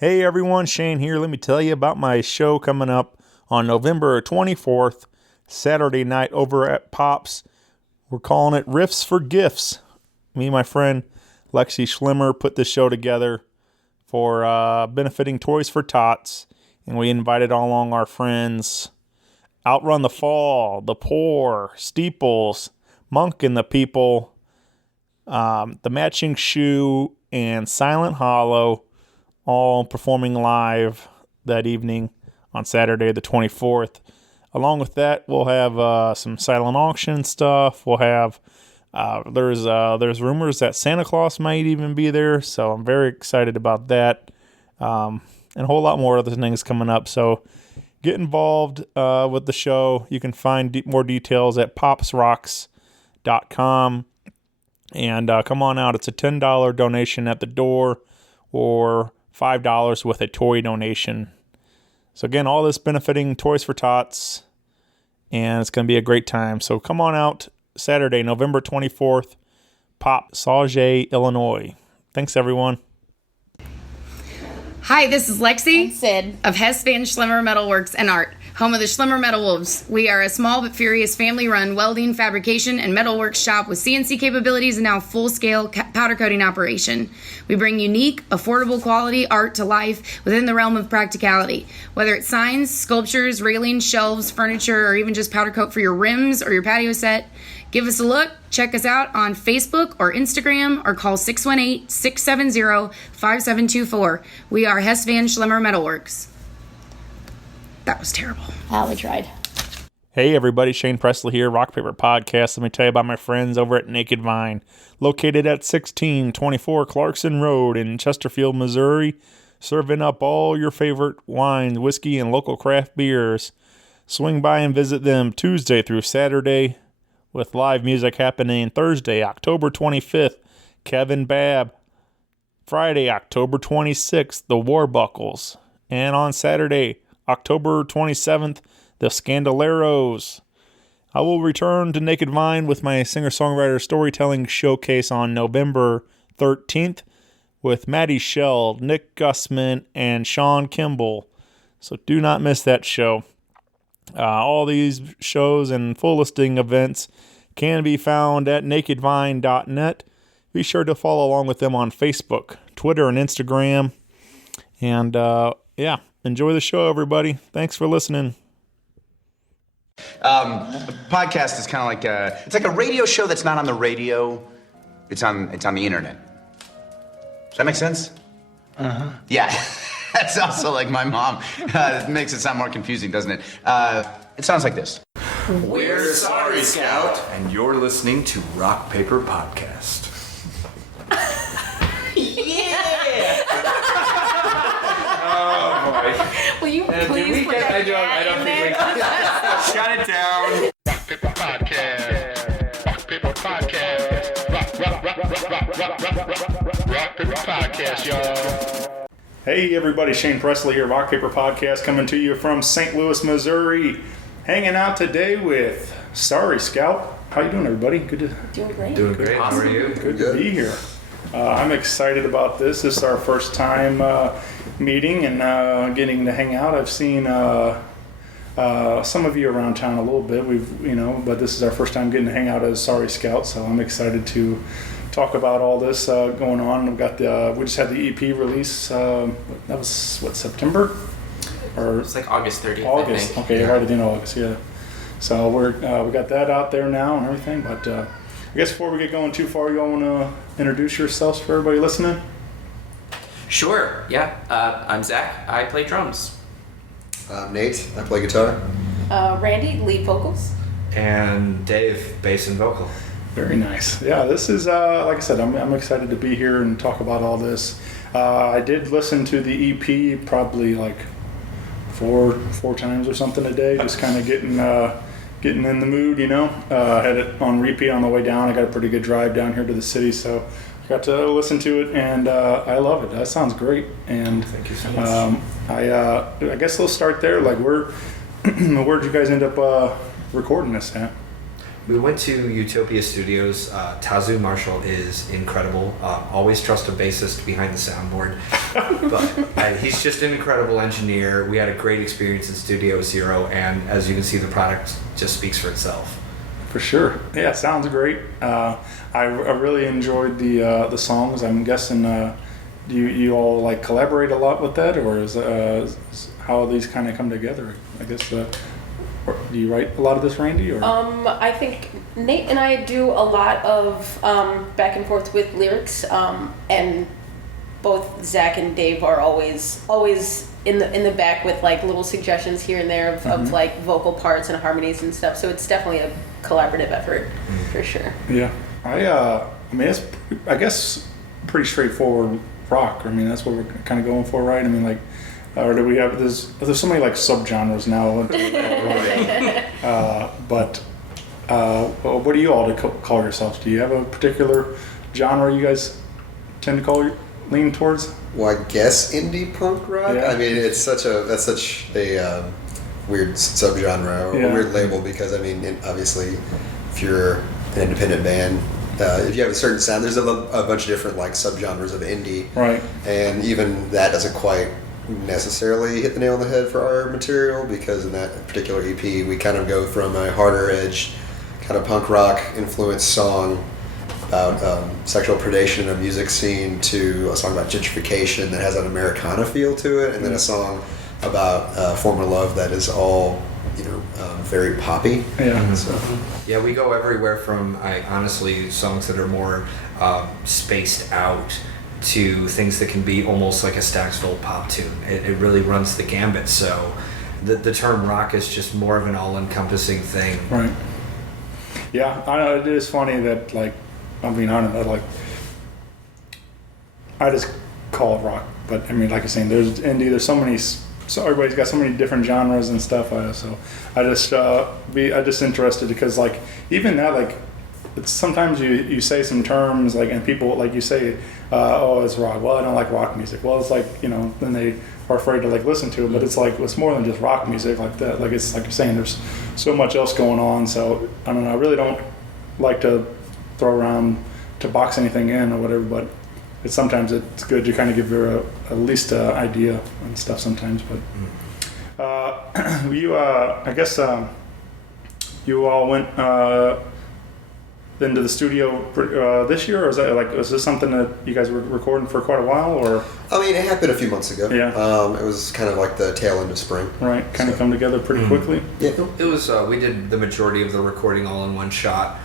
Hey everyone, Shane here. Let me tell you about my show coming up on November 24th, Saturday night over at Pops. We're calling it Riffs for Gifts. Me and my friend Lexi Schlimmer put this show together for benefiting Toys for Tots, and we invited all along our friends. Outrun the Fall, The Poor, Steeples, Monk and the People, The Matching Shoe, and Silent Hollow, all performing live that evening on Saturday the 24th. Along with that, we'll have some silent auction stuff. We'll have there's rumors that Santa Claus might even be there, so I'm very excited about that. And a whole lot more other things coming up. So get involved with the show. You can find more details at popsrocks.com. And come on out. It's a $10 donation at the door or $5 with a toy donation. So again, all this benefiting Toys for Tots, and it's going to be a great time. So come on out Saturday, November 24th, Pop, Sauget, Illinois. Thanks, everyone. Hi, this is Lexi and Sid of Hess Van Schlimmer Metalworks and Art, home of the Schlimmer Metal Wolves. We are a small but furious family-run welding, fabrication, and metalworks shop with CNC capabilities and now full-scale powder coating operation. We bring unique, affordable quality art to life within the realm of practicality. Whether it's signs, sculptures, railings, shelves, furniture, or even just powder coat for your rims or your patio set, give us a look. Check us out on Facebook or Instagram or call 618-670-5724. We are Hess Van Schlimmer Metalworks. That was terrible. We tried. Hey everybody, Shane Presley here, Rock Paper Podcast. Let me tell you about my friends over at Naked Vine, located at 1624 Clarkson Road in Chesterfield, Missouri, serving up all your favorite wines, whiskey, and local craft beers. Swing by and visit them Tuesday through Saturday, with live music happening Thursday, October 25th, Kevin Babb. Friday, October 26th, the Warbuckles. And on Saturday, October 27th, the Scandaleros. I will return to Naked Vine with my singer-songwriter storytelling showcase on November 13th with Maddie Shell, Nick Gussman, and Sean Kimball. So do not miss that show. All these shows and full listing events can be found at nakedvine.net. Be sure to follow along with them on Facebook, Twitter, and Instagram. And enjoy the show, everybody. Thanks for listening. A podcast is kind of like it's like a radio show that's not on the radio. It's on the internet. Does that make sense? Uh-huh. Yeah. That's also like my mom. It makes it sound more confusing, doesn't it? It sounds like this. We're sorry, Scout. And you're listening to Rock Paper Podcast. Yeah! Oh, boy. Will you please put that I don't think we can. Shut it down. Rock Paper Podcast. Rock Paper Podcast. Rock Paper Podcast, y'all. Hey everybody, Shane Presley here, Rock Paper Podcast, coming to you from St. Louis, Missouri. Hanging out today with Sorry Scout. How you doing, everybody? Doing great. Doing great. How are you? Good to be here. I'm excited about this. This is our first time meeting and getting to hang out. I've seen some of you around town a little bit. But this is our first time getting to hang out as Sorry Scout, so I'm excited to talk about all this going on. We've got we just had the EP release. That was September, or it's like August 30th. August. Okay, right at the end of August. Yeah. So we got that out there now and everything. But I guess before we get going too far, you all want to introduce yourselves for everybody listening? Sure. Yeah. I'm Zach. I play drums. I'm Nate. I play guitar. Randy, lead vocals. And Dave, bass and vocal. Very nice. Yeah, this is, like I said, I'm excited to be here and talk about all this. I did listen to the EP probably like four times or something a day, just kind of getting in the mood, had it on repeat on the way down. I got a pretty good drive down here to the city, so I got to listen to it, and I love it. That sounds great. And thank you so much. I guess we'll start there. Like, where'd you guys end up recording this at? We went to Utopia Studios. Tazu Marshall is incredible. Always trust a bassist behind the soundboard. But he's just an incredible engineer. We had a great experience in Studio Zero, and as you can see, the product just speaks for itself. For sure. Yeah, sounds great. I really enjoyed the songs. I'm guessing you all like collaborate a lot with that, or is how these kind of come together? I guess. Or do you write a lot of this, Randy? Or? I think Nate and I do a lot of back and forth with lyrics, and both Zach and Dave are always in the back with like little suggestions here and there of like vocal parts and harmonies and stuff. So it's definitely a collaborative effort for sure. Yeah, I mean it's I guess pretty straightforward rock. I mean that's what we're kind of going for, right? I mean like. Or do we have there's so many like subgenres now, but what do you all call yourselves? Do you have a particular genre you guys tend to lean towards? Well, I guess indie punk rock. Yeah. I mean, that's such a weird subgenre or a weird label because I mean, obviously, if you're an independent band. If you have a certain sound, there's a bunch of different like subgenres of indie, right? And even that doesn't quite necessarily hit the nail on the head for our material because in that particular EP we kind of go from a harder edge kind of punk rock influenced song about sexual predation in a music scene to a song about gentrification that has an Americana feel to it, and then a song about former love that is all very poppy. Yeah. So. Yeah, we go everywhere from honestly songs that are more spaced out to things that can be almost like a Stacksville pop tune. It really runs the gambit. So the term rock is just more of an all-encompassing thing. Right. Yeah, I know it is funny that like, I mean, I don't know, like, I just call it rock, but I mean, like you're saying, there's indie, there's so everybody's got so many different genres and stuff. So I just interested because like, even now, like, it's sometimes you say some terms like and people like you say oh it's rock, well I don't like rock music, well it's like then they are afraid to like listen to it, but it's like it's more than just rock music like that, like it's like you're saying there's so much else going on. So I don't know, I really don't like to throw around to box anything in or whatever, but sometimes it's good to kind of give her at least an idea and stuff sometimes. But you I guess you all went into the studio this year, or is this something that you guys were recording for quite a while, or? I mean, it happened a few months ago. Yeah. It was kind of like the tail end of spring. Right, kind of come together pretty quickly. Yeah. It was, we did the majority of the recording all in one shot.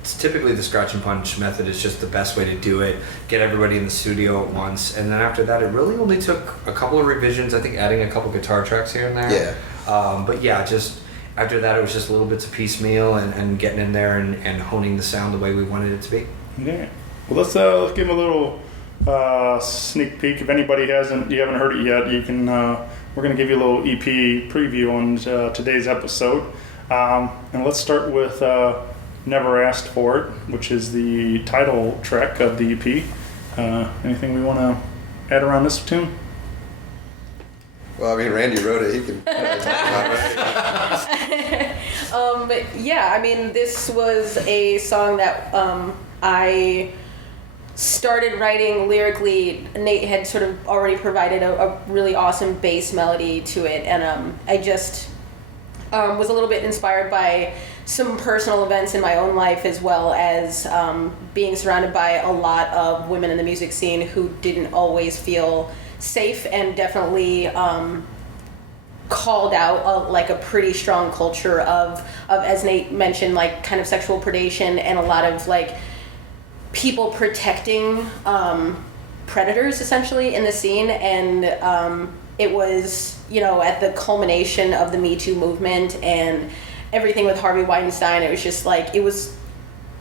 It's typically the scratch and punch method is just the best way to do it. Get everybody in the studio at once, and then after that, it really only took a couple of revisions. I think adding a couple guitar tracks here and there. Yeah. But yeah, just after that, it was just little bits of piecemeal and getting in there and honing the sound the way we wanted it to be. Yeah. Well, let's give them a little sneak peek. If anybody you haven't heard it yet, you can. We're going to give you a little EP preview on today's episode, and let's start with "Never Asked for It," which is the title track of the EP. Anything we want to add around this tune? Well, I mean, Randy wrote it. He can talk about it. Yeah, I mean, this was a song that I started writing lyrically. Nate had sort of already provided a really awesome bass melody to it, and I just was a little bit inspired by some personal events in my own life, as well as being surrounded by a lot of women in the music scene who didn't always feel safe, and definitely called out like a pretty strong culture of as Nate mentioned, like kind of sexual predation and a lot of like people protecting predators essentially in the scene. And it was at the culmination of the Me Too movement and everything with Harvey Weinstein. It was just like it was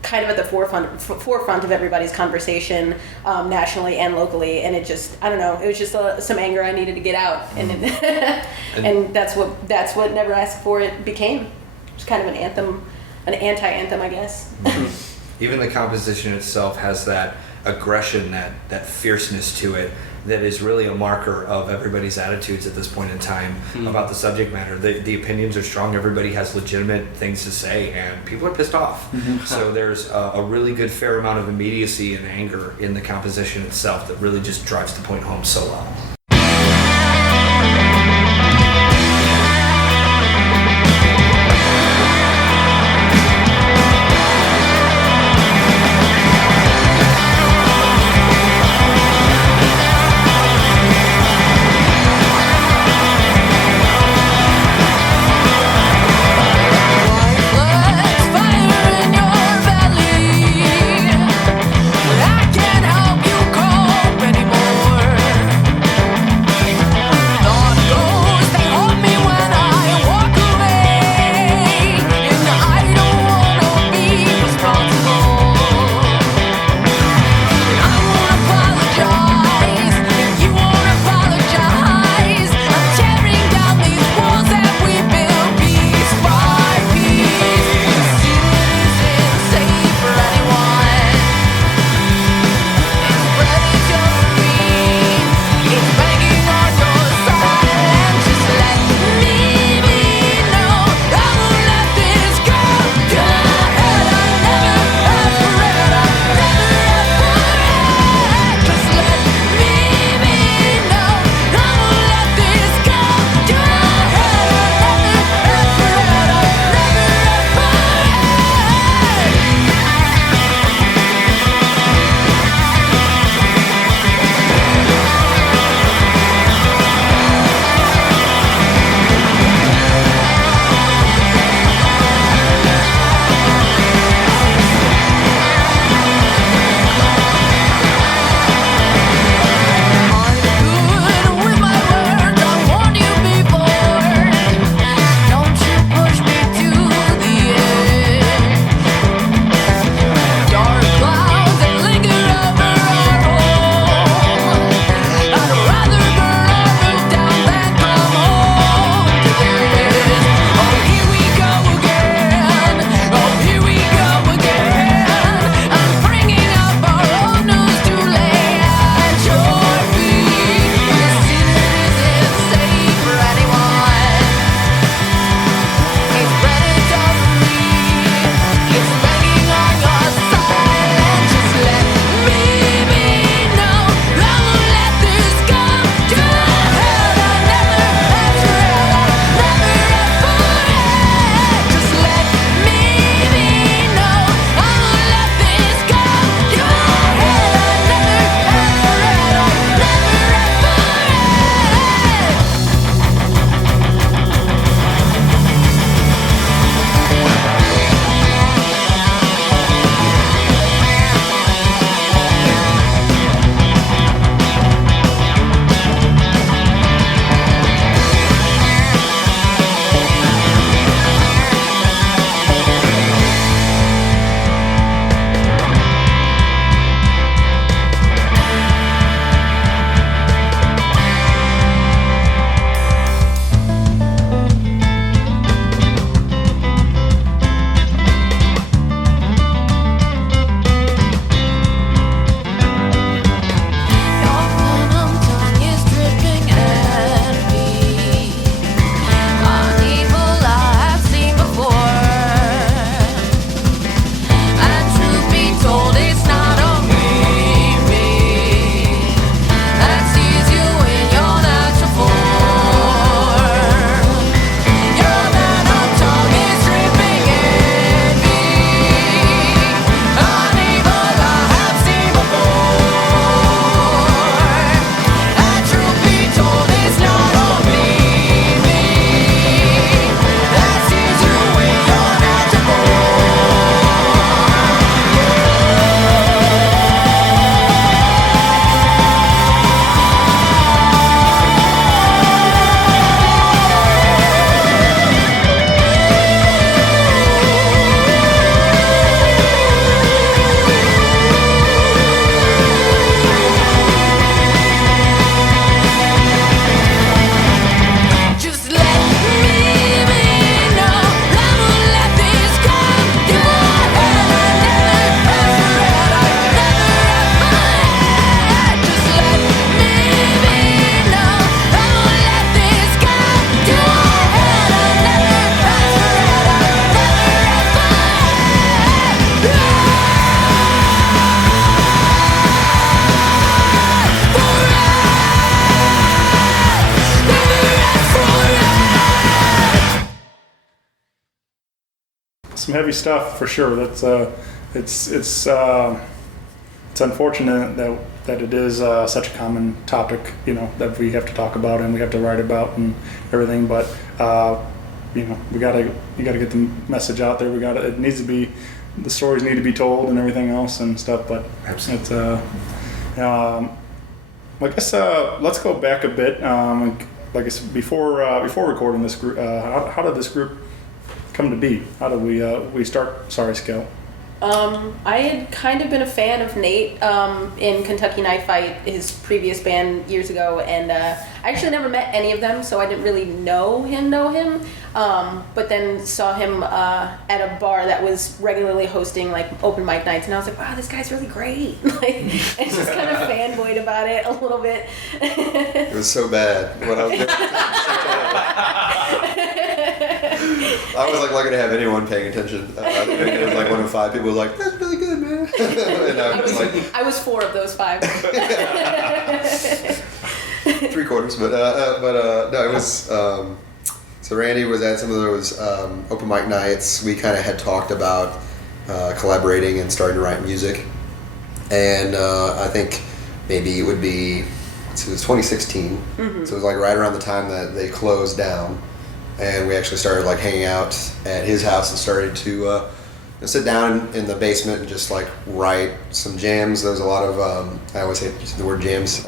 kind of at the forefront of everybody's conversation nationally and locally, and it just, I don't know, it was just some anger I needed to get out, and and that's what Never Asked For It became. It's kind of an anthem, an anti-anthem, I guess. Even the composition itself has that aggression, that fierceness to it, that is really a marker of everybody's attitudes at this point in time about the subject matter. The opinions are strong. Everybody has legitimate things to say, and people are pissed off. So there's a really good fair amount of immediacy and anger in the composition itself that really just drives the point home so well. I can't help you cope anymore. some heavy stuff for sure. That's it's unfortunate that it is such a common topic, that we have to talk about and we have to write about and everything. But you gotta get the message out there. It needs to be, the stories need to be told and everything else and stuff. But Absolutely. it's I guess let's go back a bit. Like I said, before recording this group, how did this group come to be? How did we start Sorry Scout? I had kind of been a fan of Nate in Kentucky Knife Fight, his previous band years ago, and I actually never met any of them, so I didn't really know him. But then saw him at a bar that was regularly hosting like open mic nights, and I was like, wow, this guy's really great. I just kind of fanboyed about it a little bit. It was so bad when I was there. I was like lucky to have anyone paying attention. I think it was like one of 5 people who was like, that's really good, man. And I was 4 of those 5. 3/4, but no, it was. So Randy was at some of those open mic nights. We kind of had talked about collaborating and starting to write music, and I think maybe it would be. So it was 2016, so it was like right around the time that they closed down, and we actually started like hanging out at his house and started to sit down in the basement and just like write some jams. There was a lot of I always hate the word jams,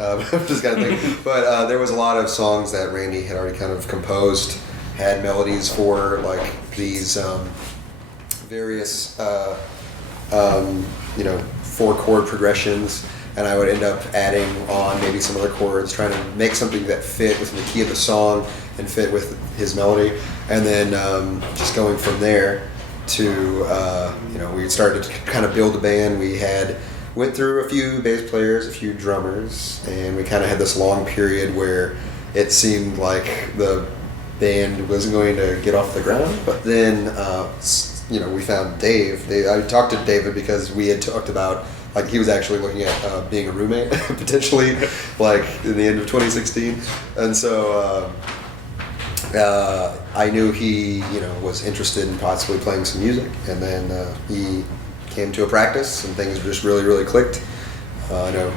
just kind of thing, but there was a lot of songs that Randy had already kind of composed, had melodies for like these various 4-chord progressions. And I would end up adding on maybe some other chords, trying to make something that fit within the key of the song and fit with his melody. And then just going from there to, we started to kind of build a band. We went through a few bass players, a few drummers, and we kind of had this long period where it seemed like the band wasn't going to get off the ground. But then, we found Dave. I talked to David because we had talked about, like, he was actually looking at being a roommate potentially, like in the end of 2016, and so I knew he, was interested in possibly playing some music, and then he came to a practice, and things just really, really clicked. I know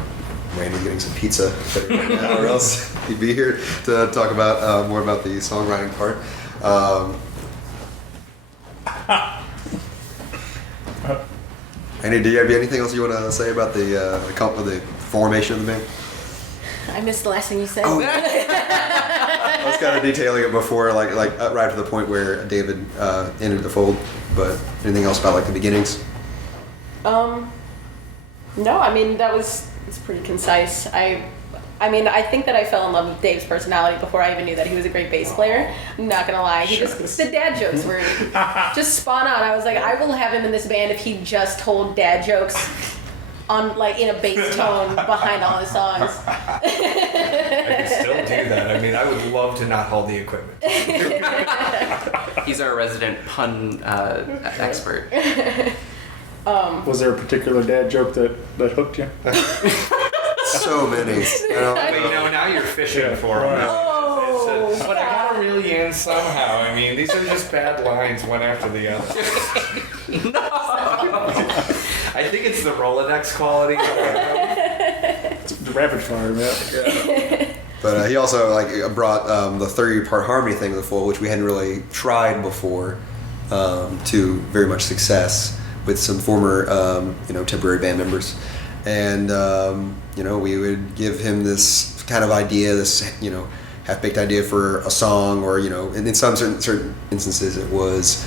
Randy's getting some pizza right now, or else he'd be here to talk about more about the songwriting part. Andy, do you have anything else you want to say about the formation of the band? I missed the last thing you said. Oh. I was kind of detailing it before, like right to the point where David entered the fold. But anything else about like the beginnings? No, I mean it's pretty concise. I think that I fell in love with Dave's personality before I even knew that he was a great bass player. I'm not gonna lie. The dad jokes were just spot on. I was like, I will have him in this band if he just told dad jokes on like in a bass tone behind all his songs. I can still do that. I mean, I would love to not haul the equipment. He's our resident pun expert. Was there a particular dad joke that hooked you? So many. Now you're fishing for them. Oh, but I gotta reel you in somehow. I mean, these are just bad lines one after the other. No. I think it's the Rolodex quality. It's the rapid fire, man. Yeah. But he also brought the 30-part harmony thing to the fold, which we hadn't really tried before, to very much success with some former temporary band members. And we would give him this kind of idea, this half-baked idea for a song, or and in some certain instances it was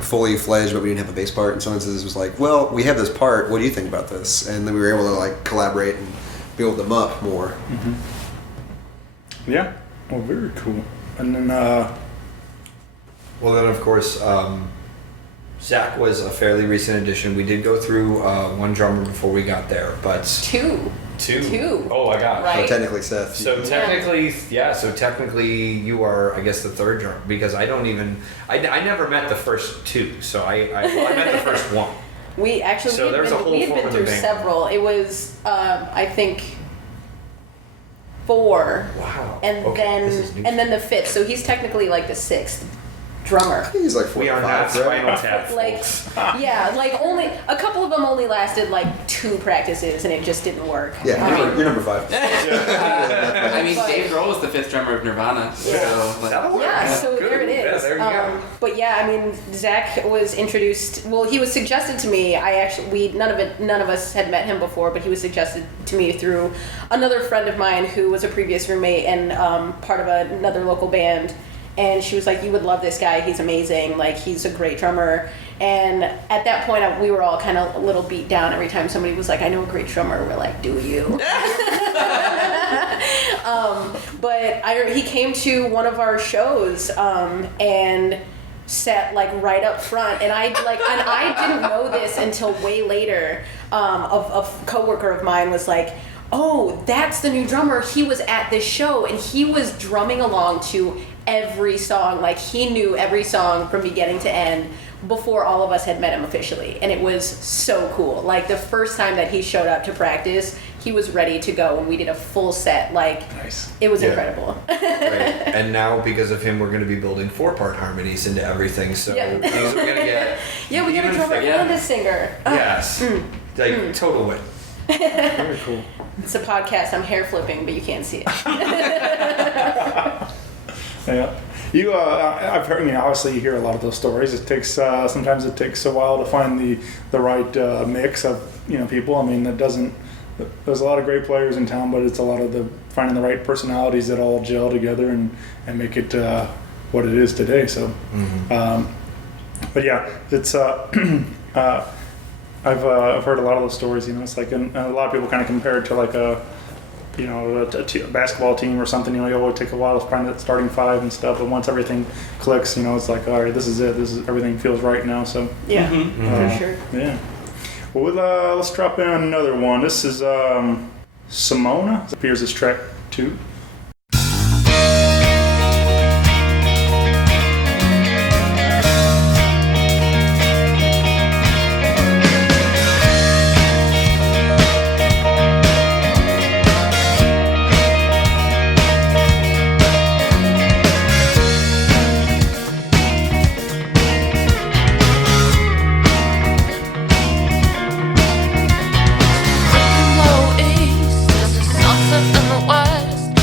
fully fledged, but we didn't have a bass part. In some instances it was like, well, we have this part, what do you think about this? And then we were able to collaborate and build them up more. Mm-hmm. Yeah. Well, very cool. And then of course, Zach was a fairly recent addition. We did go through one drummer before we got there, but Two. Oh my God! Right. So technically, Seth. So technically, you are, I guess, the third drummer, because I never met the first 2. So I met the first 1. We actually So there's a whole we had form been of the through band. several. It was I think 4. Wow. And Okay, this is new. then the 5th. So he's technically like the 6th drummer. He's like 4 We or are 5, not right? Spinal Tap, Like, folks. yeah, like only a couple of them only lasted like 2 practices, and it just didn't work. Yeah, you're number 5. I mean, But- Dave Grohl was the 5th drummer of Nirvana. So, like, Yeah, so Good. there it is. Yeah, there you go. But yeah, I mean, Zach was introduced. Well, he was suggested to me. None of us had met him before, but he was suggested to me through another friend of mine who was a previous roommate and part of another local band. And she was like, "You would love this guy. He's amazing. Like, he's a great drummer." And at that point, we were all kind of a little beat down every time somebody was like, "I know a great drummer." We're like, "Do you?" But he came to one of our shows and sat like right up front, and I didn't know this until way later. A coworker of mine was like, "Oh, that's the new drummer. He was at this show, and he was drumming along to every song. Like, he knew every song from beginning to end before all of us had met him officially, and it was so cool. Like, the first time that he showed up to practice, he was ready to go, and we did a full set. Like, Nice. it was Yeah. incredible." Right. And now, because of him, we're going to be building 4-part harmonies into everything. So Yeah. these are going to get Yeah, we got a even drummer thicker. and a singer. Yes. Like, total win. Very cool. It's a podcast. I'm hair flipping, but you can't see it. Yeah. I've heard. I mean, obviously, you hear a lot of those stories. It takes sometimes it takes a while to find the right mix of people. I mean, it doesn't. There's a lot of great players in town, but it's a lot of finding the right personalities that all gel together and make it what it is today. So, but yeah, it's. I've heard a lot of those stories. It's like, and a lot of people kind of compare it to like a basketball team or something. You always take a while to find that starting 5 and stuff, but once everything clicks, it's like, all right, this is it. Everything feels right now. So Yeah, for sure. yeah. Well, let's drop in another one. This is Simona. It appears as track 2. Low east, there's a sunset in the west.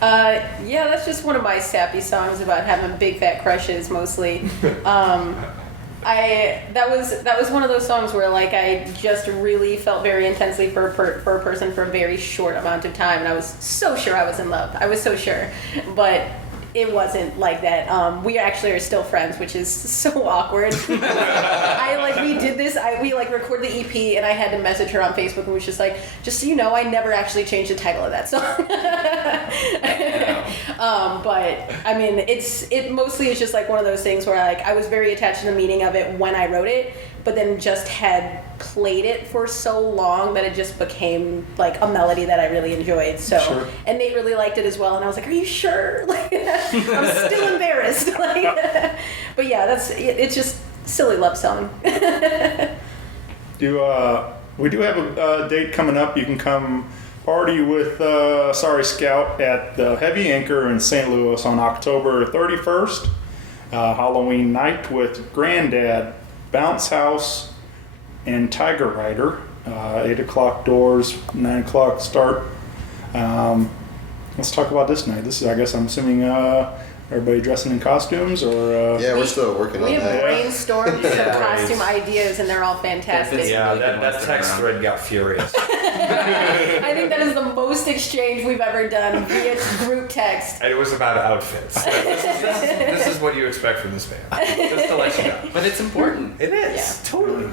Yeah, that's just one of my sappy songs about having big fat crushes mostly. That was one of those songs where like I just really felt very intensely for a person for a very short amount of time, and I was so sure I was in love. I was so sure, but it wasn't like that. We actually are still friends, which is so awkward. We did this. We recorded the EP, and I had to message her on Facebook, and was just like, just so you know, I never actually changed the title of that song. But I mean, it mostly is just like one of those things where like I was very attached to the meaning of it when I wrote it, but then just had played it for so long that it just became like a melody that I really enjoyed. So, sure. And Nate really liked it as well, and I was like, "Are you sure?" Like, I'm still embarrassed. Like, but yeah, it's just silly love song. We do have a date coming up. You can come party with Sorry Scout at the Heavy Anchor in St. Louis on October 31st. Halloween night with Granddad, Bounce House, and Tiger Rider. 8 o'clock doors, 9 o'clock start. Let's talk about this night. This is, I guess, I'm assuming everybody dressing in costumes, or yeah, we're still working on that. We have brainstormed some costume ideas, and they're all fantastic. Yeah, that text thread got furious. I think that is the most exchange we've ever done via group text. And it was about outfits. This is what you expect from this band. Just to let you know. But it's important. It is. Yeah. Totally.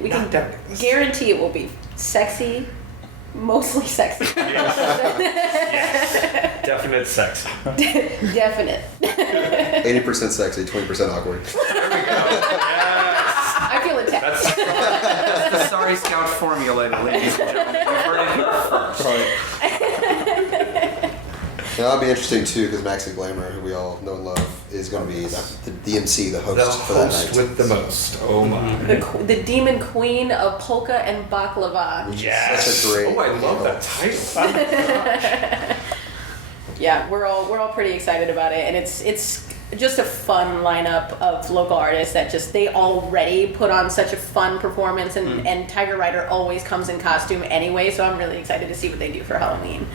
We can guarantee it will be sexy. Mostly sexy. Yes. Definite sexy. Definite. 80% sexy, 20% awkward. There we go. Yes. I feel attacked. That's the Sorry Scout formula, ladies and gentlemen. We've heard it here first. Right. Now, that'll be interesting too, because Maxi Glamour, who we all know and love, is going to be the MC, the host for that night. With the most. Oh my. The demon queen of polka and baklava. Yes. Such a great. Oh, I love that title. Yeah, we're all pretty excited about it, and it's just a fun lineup of local artists that they already put on such a fun performance, and Tiger Rider always comes in costume anyway, so I'm really excited to see what they do for Halloween.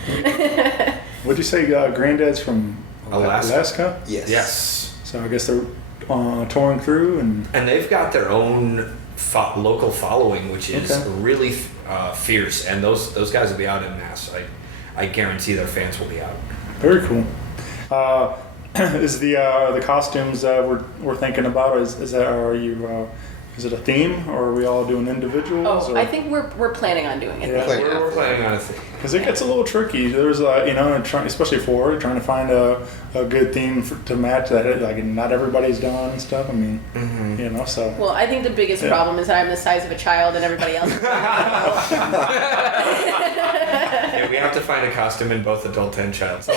What'd you say, Granddad's from Alaska? Yes. So I guess they're touring through, and they've got their own local following, which is really fierce, and those guys will be out in mass. I guarantee their fans will be out. Very cool. Is the costumes we're thinking about? Is it a theme, or are we all doing individuals? I think we're planning on doing it. Yeah. We're planning on a theme. Because it gets a little tricky. There's especially trying to find a good theme to match that. Like, not everybody's done and stuff. I mean, so. Well, I think the biggest problem is that I'm the size of a child and everybody else is Yeah, we have to find a costume in both adult and child. 3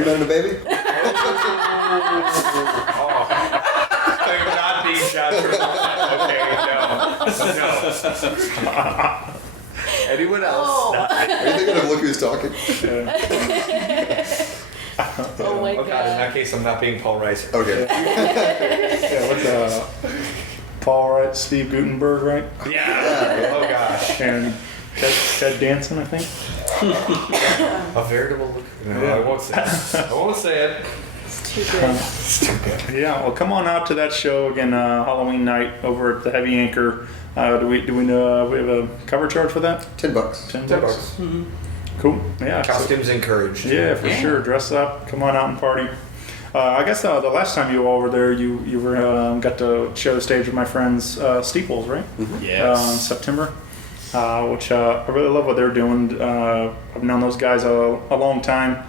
men and a baby? I am not being shot for that. Okay, no. Anyone else? Oh. Are you thinking of Look Who's Talking? Oh my God, in that case, I'm not being Paul Reiser. Okay. What's Paul Wright, Steve Gutenberg, right? Yeah. Oh gosh. And Ted Danson, I think. A veritable look. No, I won't say it. It's too good. It's too good. Yeah, well, come on out to that show again, Halloween night over at the Heavy Anchor. Do we know we have a cover charge for that? $10. $10. Mm-hmm. Cool. Yeah. Costumes encouraged. Yeah, for sure. Dress up. Come on out and party. I guess the last time you all were there, you were got to share the stage with my friends Steeples, right? Mm-hmm. Yes. In September, which I really love what they're doing. I've known those guys a long time,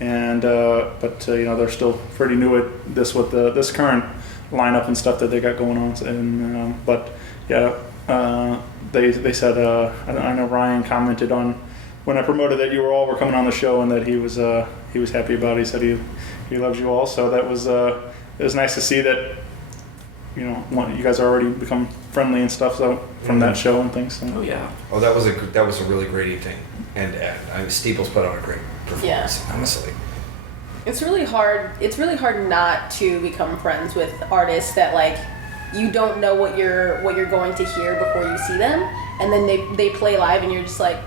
and but they're still pretty new at this with this current lineup and stuff that they got going on. And but yeah, they said I know Ryan commented on when I promoted that you all were coming on the show, and that he was happy about it. He said he loves you all, so that was it was nice to see that you guys are already become friendly and stuff. So from that show and things. So. Oh yeah. Oh, that was a really great evening, and Steeples put on a great performance. Yeah. Honestly, It's really hard. It's really hard not to become friends with artists that like you don't know what you're going to hear before you see them, and then they play live, and you're just like,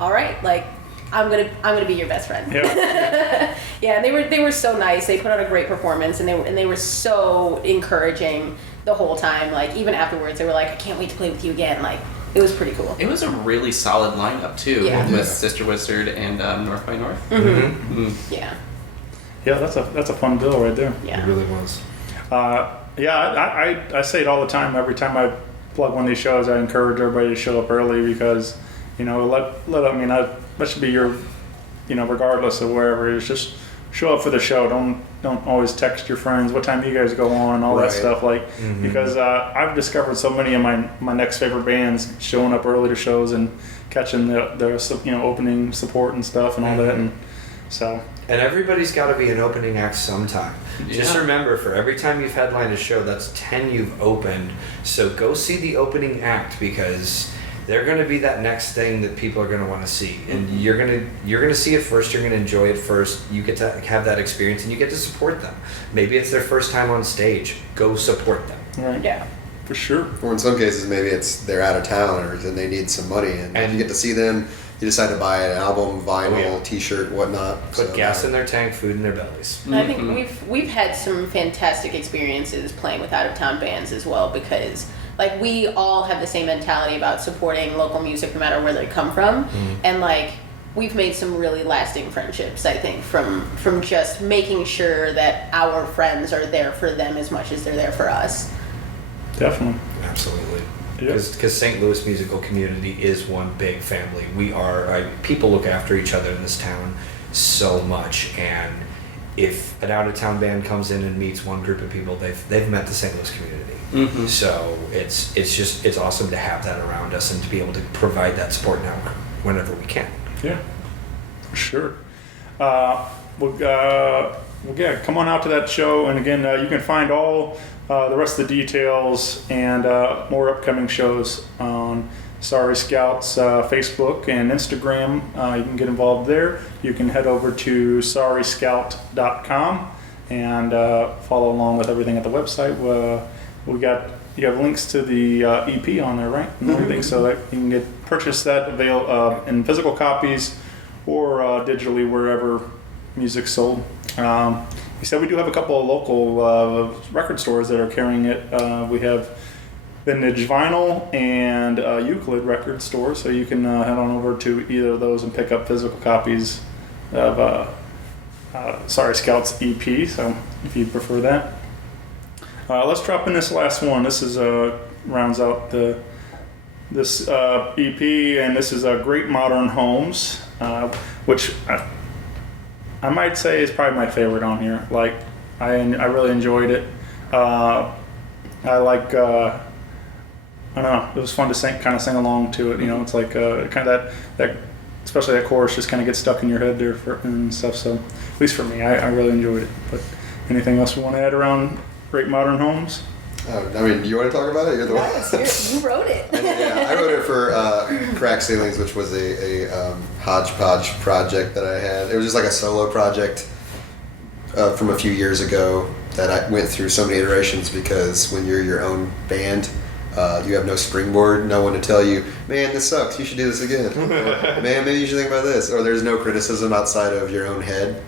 all right, like I'm gonna be your best friend. Yeah. Yeah, and they were so nice. They put on a great performance, and they were so encouraging the whole time. Like even afterwards, they were like, I can't wait to play with you again. Like it was pretty cool. It was a really solid lineup too, Yeah. with Sister Wizard and North by North. Yeah. Yeah, that's a fun bill right there. Yeah. It really was. Yeah, I say it all the time. Every time I plug one of these shows, I encourage everybody to show up early because, that should be your, regardless of wherever it is, just show up for the show. Don't always text your friends, what time do you guys go on, all that stuff. Because I've discovered so many of my next favorite bands showing up early to shows and catching their opening support and stuff and all that. And so. And everybody's got to be an opening act sometime. Just remember, for every time you've headlined a show, that's 10 you've opened. So go see the opening act because they're going to be that next thing that people are going to want to see. And you're going to see it first. You're going to enjoy it first. You get to have that experience and you get to support them. Maybe it's their first time on stage. Go support them. Right. Yeah. For sure. Or in some cases, maybe it's they're out of town and they need some money, and you get to see them. You decide to buy an album, vinyl, T-shirt, whatnot. Put gas in their tank, food in their bellies. And I think we've had some fantastic experiences playing with out of town bands as well because like we all have the same mentality about supporting local music no matter where they come from, and like we've made some really lasting friendships. I think from just making sure that our friends are there for them as much as they're there for us. Definitely. Absolutely. Yep. Because St. Louis musical community is one big family. We are people look after each other in this town so much, and if an out of town band comes in and meets one group of people, they've met the St. Louis community. So it's awesome to have that around us and to be able to provide that support now whenever we can. Yeah, for sure. Come on out to that show, and again, you can find all the rest of the details and more upcoming shows on Sorry Scouts Facebook and Instagram. You can get involved there. You can head over to sorryscout.com and follow along with everything at the website. You have links to the EP on there, right? And everything, so that you can purchase that in physical copies or digitally wherever music's sold. You said we do have a couple of local record stores that are carrying it. We have Vintage Vinyl and Euclid Records store, so you can head on over to either of those and pick up physical copies of Sorry Scouts EP, so if you prefer that. Let's drop in this last one. This is rounds out this EP, and this is Great Modern Homes, which I might say is probably my favorite on here. Like, I really enjoyed it. I like, I don't know, it was fun to sing along to it. It's like kind of that, especially that chorus just kind of gets stuck in your head there and stuff. So, at least for me, I really enjoyed it. But anything else we want to add around Great Modern Homes? You want to talk about it? You're the one. You wrote it. Yeah, I wrote it for Crack Ceilings, which was a hodgepodge project that I had. It was just like a solo project from a few years ago that I went through so many iterations because when you're your own band, you have no springboard, no one to tell you, man, this sucks, you should do this again. Or, man, maybe you should think about this. Or there's no criticism outside of your own head.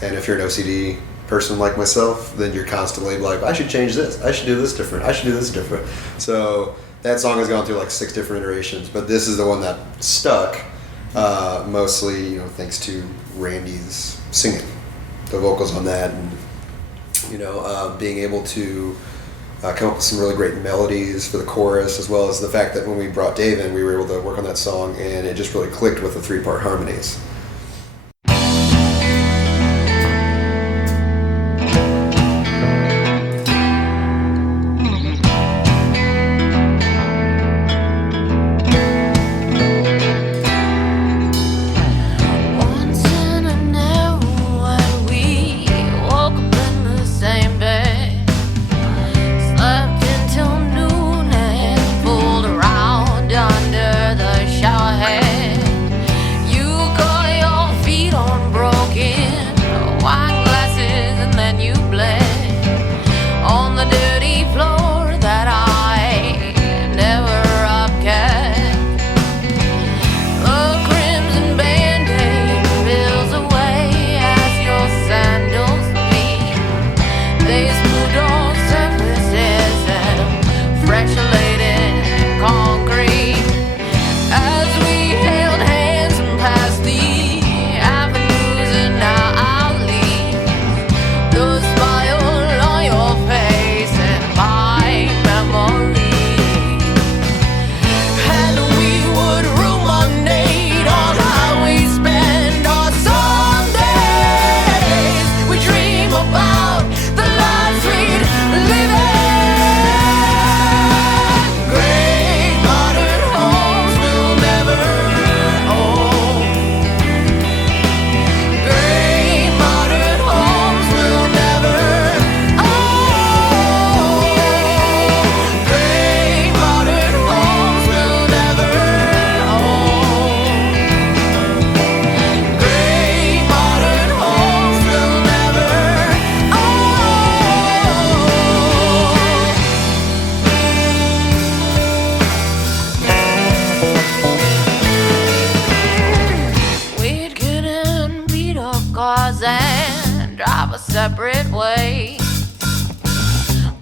And if you're an OCD person like myself, then you're constantly like, I should change this, I should do this different, I should do this different. So that song has gone through like 6 different iterations, but this is the one that stuck, mostly thanks to Randy's singing, the vocals on that, and being able to come up with some really great melodies for the chorus, as well as the fact that when we brought Dave in, we were able to work on that song, and it just really clicked with the 3-part harmonies. Shower head. You call separate ways.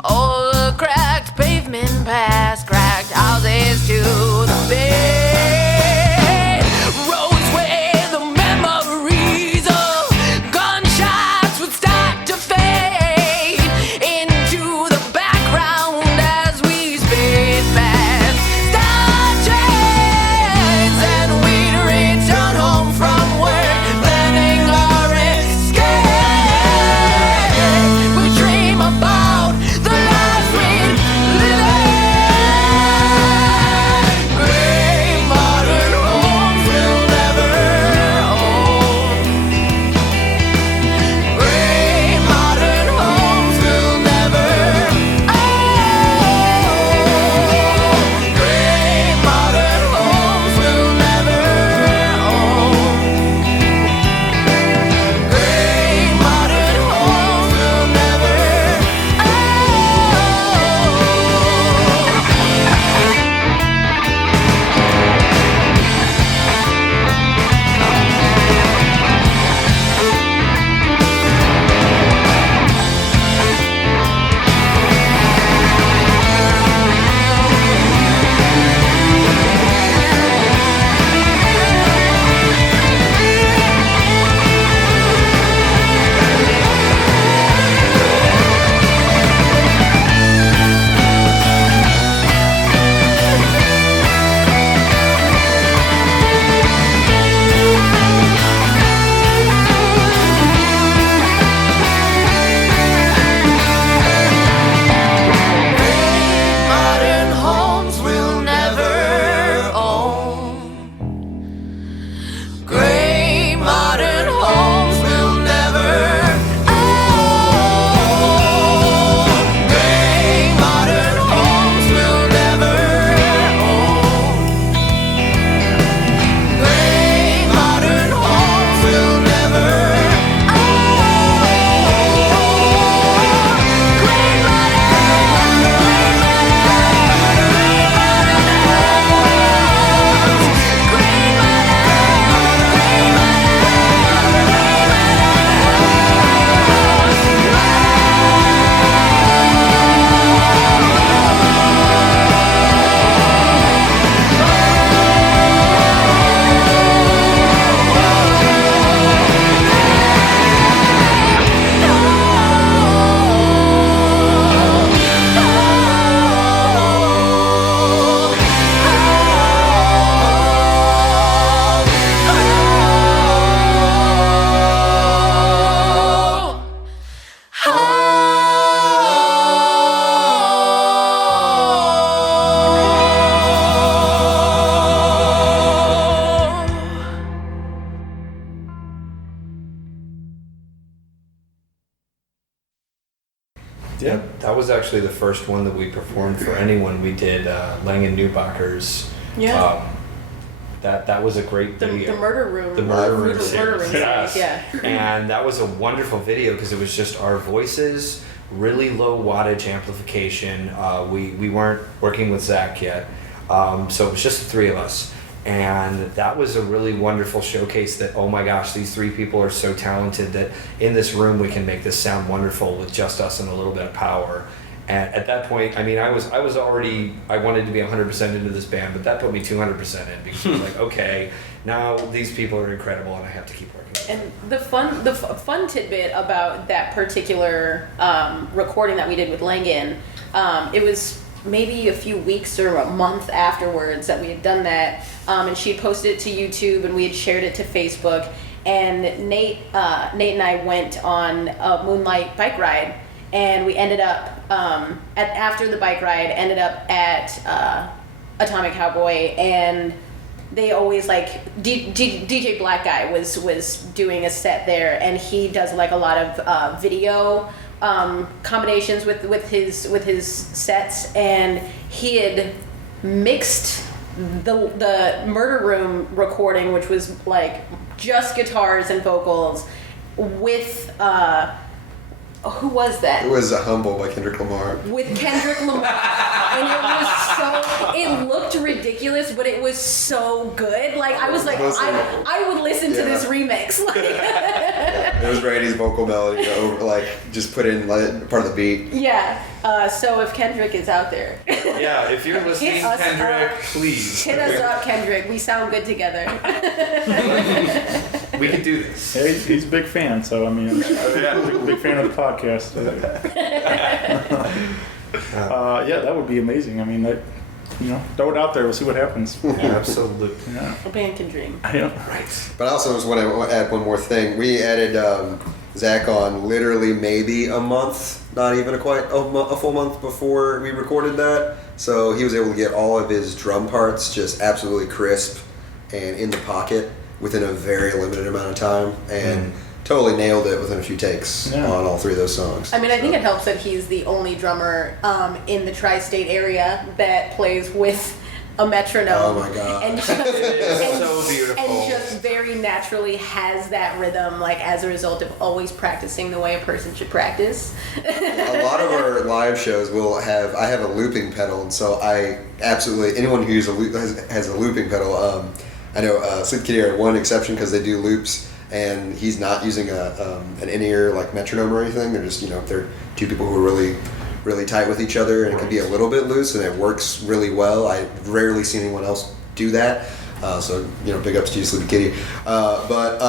All the cracked pavement past cracked houses to the bay. Roads where the memories of gunshots would start to fade into the background as we sped past star trains, and we'd return home from work, planning our escape. We dream about the life we'd live. Gray modern homes we'll never own. Gray modern homes we'll never own. Gray modern homes we'll never own. Gray modern homes we'll never modern homes we'll never own. Gray modern homes we'll never own. Gray modern homes we'll never own. Gray modern homes we'll never Yeah, that was actually the first one that we performed for anyone. We did Langen Neubacher's. Yeah. That was a great The video. murder room. The murder room. Murder room Yes. series, yeah. And that was a wonderful video because it was just our voices, really low wattage amplification. We weren't working with Zach yet, so it was just the three of us. And that was a really wonderful showcase that, oh my gosh, these three people are so talented that in this room we can make this sound wonderful with just us and a little bit of power. And at that point, I mean, I was already, I wanted to be 100% into this band, but that put me 200% in because I was like, okay, now these people are incredible and I have to keep working. And the fun tidbit about that particular recording that we did with Langen, it was maybe a few weeks or a month afterwards that we had done that, and she had posted it to YouTube and we had shared it to Facebook, and Nate and I went on a moonlight bike ride, and we ended up after the bike ride ended up at Atomic Cowboy, and they always like DJ Black Guy was doing a set there, and he does like a lot of video combinations with his sets, and he had mixed the Murder Room recording, which was like just guitars and vocals, with who was that? It was Humble by Kendrick Lamar. With Kendrick Lamar. And it was so, it looked ridiculous ridiculous, but it was so good. Like I was like, I would listen to this remix. Like, it was Randy's vocal melody, like just put in like part of the beat. Yeah. So if Kendrick is out there, yeah, if you're listening, Kendrick, please hit us up, Kendrick. We sound good together. We could do this. Yeah, he's a big fan, so I mean, big fan of the podcast. Yeah, that would be amazing. I mean, throw it out there. We'll see what happens. Absolutely. Yeah. A band can dream. Right. But I also just want to add one more thing. We added Zach on literally maybe a month, not even a full month before we recorded that. So he was able to get all of his drum parts just absolutely crisp and in the pocket within a very limited amount of time, and totally nailed it within a few takes on all 3 of those songs. I mean, I think it helps that he's the only drummer in the tri-state area that plays with a metronome. Oh my god! And just, so beautiful. And just very naturally has that rhythm, like as a result of always practicing the way a person should practice. A lot of our live shows will have. I have a looping pedal, and so I absolutely anyone who has a looping pedal. I know Sleep Kitty are one exception because they do loops, and he's not using an in-ear like metronome or anything. They're just they're 2 people who are really tight with each other, and it can be a little bit loose, and it works really well. I've rarely seen anyone else do that. So big ups to you, Sleepy Kitty. But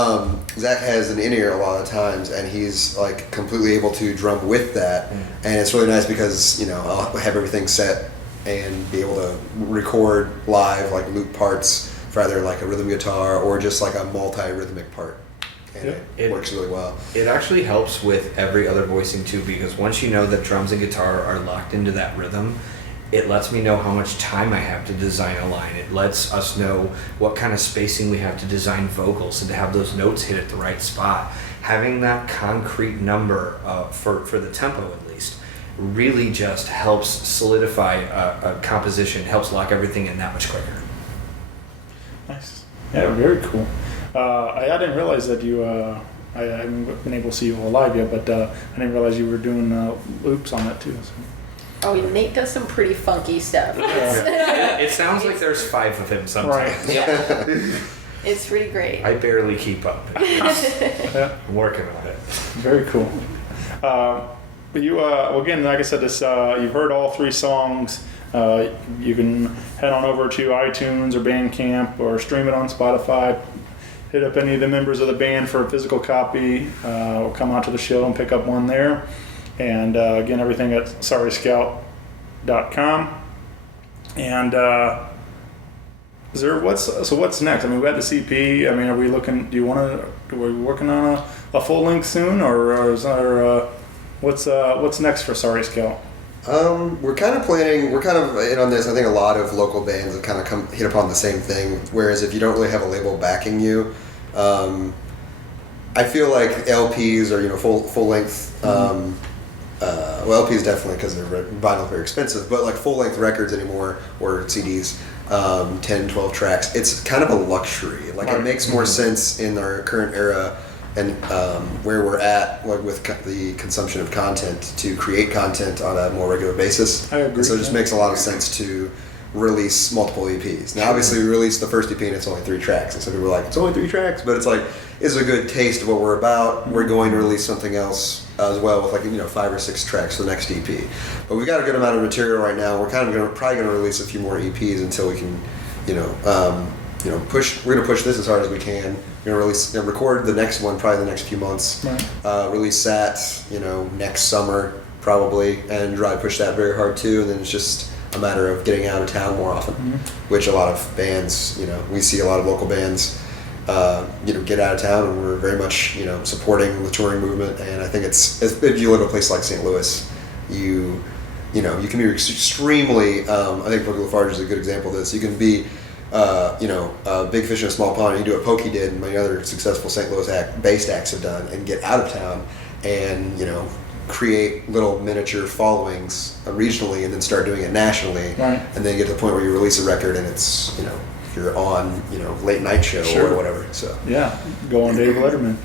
Zach has an in-ear a lot of times, and he's like completely able to drum with that, and it's really nice because I'll have everything set and be able to record live like loop parts for either like a rhythm guitar or just like a multi-rhythmic part. And it works really well. It actually helps with every other voicing too, because once you know that drums and guitar are locked into that rhythm, it lets me know how much time I have to design a line. It lets us know what kind of spacing we have to design vocals and to have those notes hit at the right spot. Having that concrete number for the tempo at least really just helps solidify a composition, helps lock everything in that much quicker. Nice. Yeah, very cool. I didn't realize that you. I haven't been able to see you live yet, but I didn't realize you were doing loops on that too. So. Oh, Nate does some pretty funky stuff. Yeah, it sounds like there's 5 of him sometimes. Right. Yeah. It's pretty great. I barely keep up. I'm working on it. Very cool. But you, again, like I said, this you've heard all 3 songs. You can head on over to iTunes or Bandcamp or stream it on Spotify. Hit up any of the members of the band for a physical copy, or come out to the show and pick up one there. And again, everything at sorryscout.com. And what's next? I mean, we had the CP. I mean, are we looking? Are we working on a full length soon, or is there what's next for Sorry Scout? We're kind of planning. We're kind of in on this. I think a lot of local bands have kind of hit upon the same thing. Whereas if you don't really have a label backing you, I feel like LPs or full length. Well, LPs definitely because they're vinyl very expensive, but like full length records anymore or CDs, 10, 12 tracks. It's kind of a luxury. Like it makes more sense in our current era and where we're at, like with the consumption of content, to create content on a more regular basis. I agree. And so it just makes a lot of sense to release multiple EPs. Now, obviously, we released the first EP and it's only 3 tracks, and so people were like, "It's only 3 tracks," but it's like, it's a good taste of what we're about. We're going to release something else as well with 5 or 6 tracks for the next EP. But we've got a good amount of material right now. We're kind of probably going to release a few more EPs until we can, push. We're going to push this as hard as we can. We're going to record the next one probably the next few months. Right. Release that, next summer probably, and try to push that very hard too. And then it's just a matter of getting out of town more often, which a lot of bands, we see a lot of local bands, get out of town, and we're very much, supporting the touring movement. And I think it's if you live in a place like St. Louis, you can be extremely. I think Pokey Lafarge is a good example of this. You can be, a big fish in a small pond. You do what Pokey did, and many other successful St. Louis based acts have done, and get out of town, and create little miniature followings regionally, and then start doing it nationally, and then get to the point where you release a record and it's you're on late night show or whatever. So go on Dave Letterman.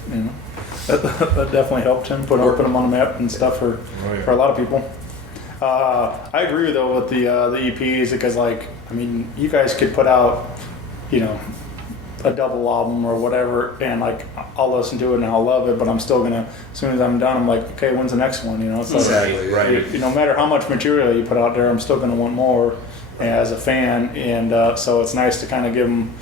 That definitely helped him put him on the map and stuff for a lot of people. I agree though with the EPs because like I mean you guys could put out a double album or whatever and like I'll listen to it and I'll love it, but I'm still gonna as soon as I'm done I'm like okay, when's the next one? It's like, Exactly, right. No matter how much material you put out there, I'm still gonna want more as a fan, and so it's nice to kind of give them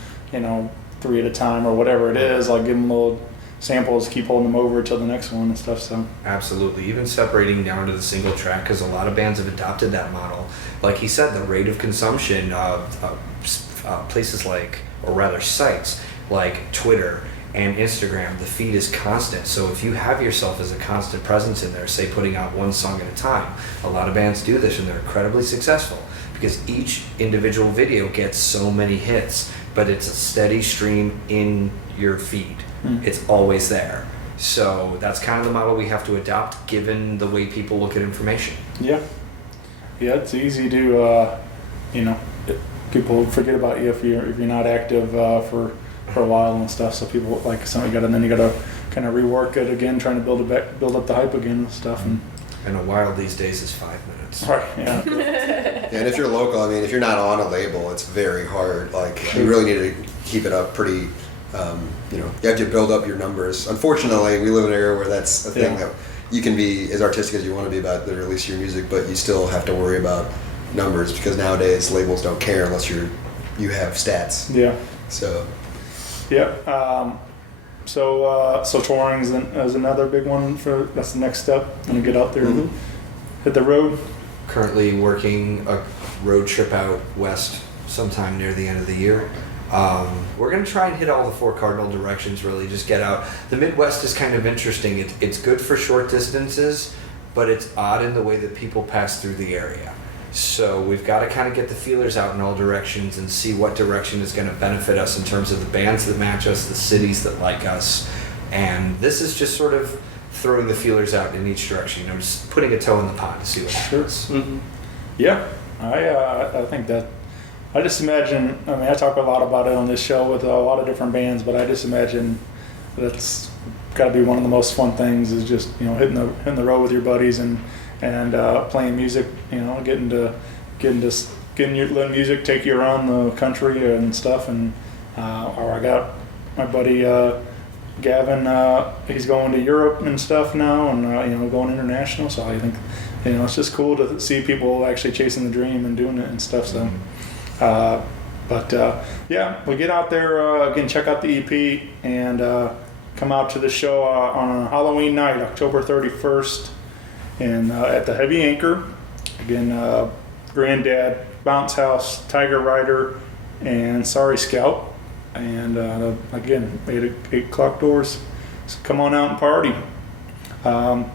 3 at a time or whatever it is. Like give them little samples, keep holding them over till the next one and stuff. So absolutely, even separating down to the single track, because a lot of bands have adopted that model. Like he said, the rate of consumption places like, or rather sites like Twitter and Instagram, the feed is constant. So if you have yourself as a constant presence in there, say putting out one song at a time, a lot of bands do this and they're incredibly successful because each individual video gets so many hits, but it's a steady stream in your feed. It's always there. So that's kind of the model we have to adopt given the way people look at information. Yeah, it's easy to people forget about you if you're not active for a while and stuff. So people like something you gotta kind of rework it again, trying to build up the hype again and stuff. And a while these days is 5 minutes. Right. Yeah. And if you're local, I mean, if you're not on a label, it's very hard. Like you really need to keep it up pretty. You have to build up your numbers. Unfortunately, we live in an area where that's a thing that you can be as artistic as you want to be about the release of your music, but you still have to worry about numbers because nowadays labels don't care unless you have stats. Yeah. So. Yeah. So touring is another big one that's the next step. And get out there and hit the road. Currently working a road trip out west sometime near the end of the year. We're going to try and hit all the 4 cardinal directions, really, just get out. The Midwest is kind of interesting. It's good for short distances, but it's odd in the way that people pass through the area. So we've got to kind of get the feelers out in all directions and see what direction is going to benefit us in terms of the bands that match us, the cities that like us. And this is just sort of throwing the feelers out in each direction, just putting a toe in the pond to see what happens. Mm-hmm. Yeah, I think that. I just imagine, I talk a lot about it on this show with a lot of different bands, but I just imagine that's got to be one of the most fun things is just, hitting the road with your buddies and playing music, letting music take you around the country and stuff. And, or I got my buddy, Gavin, he's going to Europe and stuff now and, going international. So I think, it's just cool to see people actually chasing the dream and doing it and stuff. So. We get out there again. Check out the EP and come out to the show on a Halloween night, October 31st, and at the Heavy Anchor. Again, Granddad, Bounce House, Tiger Rider, and Sorry Scout. And again, 8 o'clock doors. So come on out and party. And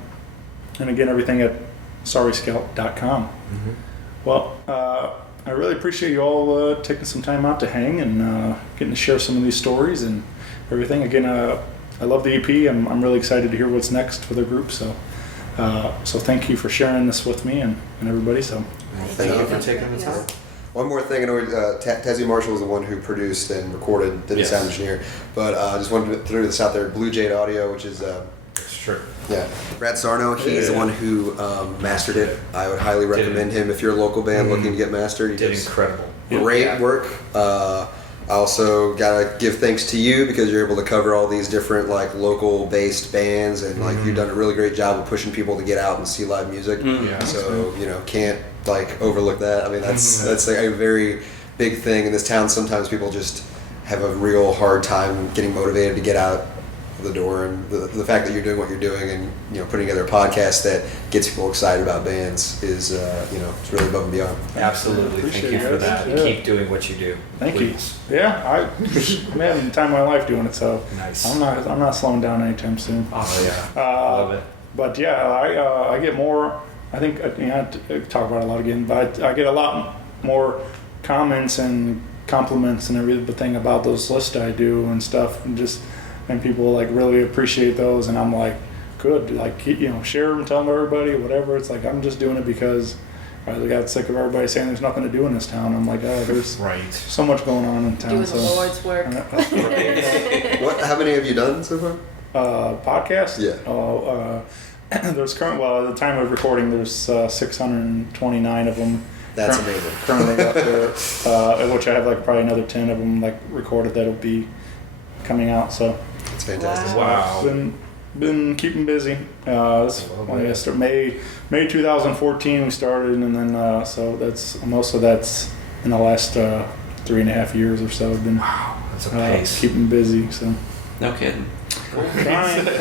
again, everything at sorryscout.com. Well. I really appreciate you all taking some time out to hang and getting to share some of these stories and everything. Again, I love the EP. I'm really excited to hear what's next for the group. So thank you for sharing this with me and everybody. So thank you for taking the time. One more thing, I know Tazzy Marshall was the one who produced and recorded, did the sound engineer, but I just wanted to throw this out there. Blue Jade Audio, which is it's true. Yeah, Brad Sarno, he's the one who mastered it. I would highly recommend him if you're a local band looking to get mastered. He did incredible. Great work. I also gotta give thanks to you because you're able to cover all these different like local based bands and like you've done a really great job of pushing people to get out and see live music. So can't like overlook that. I mean that's like a very big thing in this town. Sometimes people just have a real hard time getting motivated to get out the door, and the fact that you're doing what you're doing and putting together a podcast that gets people excited about bands is it's really above and beyond. Absolutely. Thank you for that. Yeah. Keep doing what you do. Thank you. Yeah, I'm having the time of my life doing it, so nice. I'm not slowing down anytime soon. Oh yeah, love it. But yeah, I get more. I think I talk about it a lot again, but I get a lot more comments and compliments and everything about those lists I do and stuff, and people like really appreciate those, and I'm like, good, like share them, tell them everybody, whatever. It's like I'm just doing it because I got sick of everybody saying there's nothing to do in this town. I'm like, there's so much going on in town. Doing the Lord's work. How many have you done so far? Podcasts? Yeah. There's at the time of recording, there's 629 of them. That's amazing. Currently up there, which I have like probably another 10 of them like recorded that'll be coming out. So That's fantastic. Wow. Been keeping busy. May 2014 we started, and then so that's in the last 3.5 years or so. I've been That's a pace. keeping busy. So No kidding.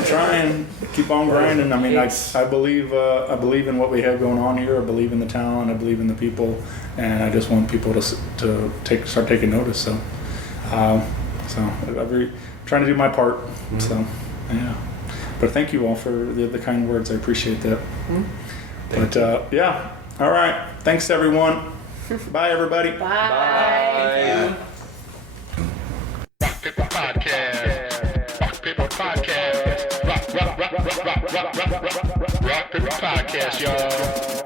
trying, keep on grinding. I mean, I believe in what we have going on here. I believe in the talent. I believe in the people, and I just want people to start taking notice. So, I'm trying to do my part. Mm-hmm. So, yeah. But thank you all for the kind words. I appreciate that. Mm-hmm. Yeah. All right. Thanks, everyone. Bye, everybody. Bye. Rock Paper Podcast. Rock Paper Podcast. Rock Paper Podcast, y'all.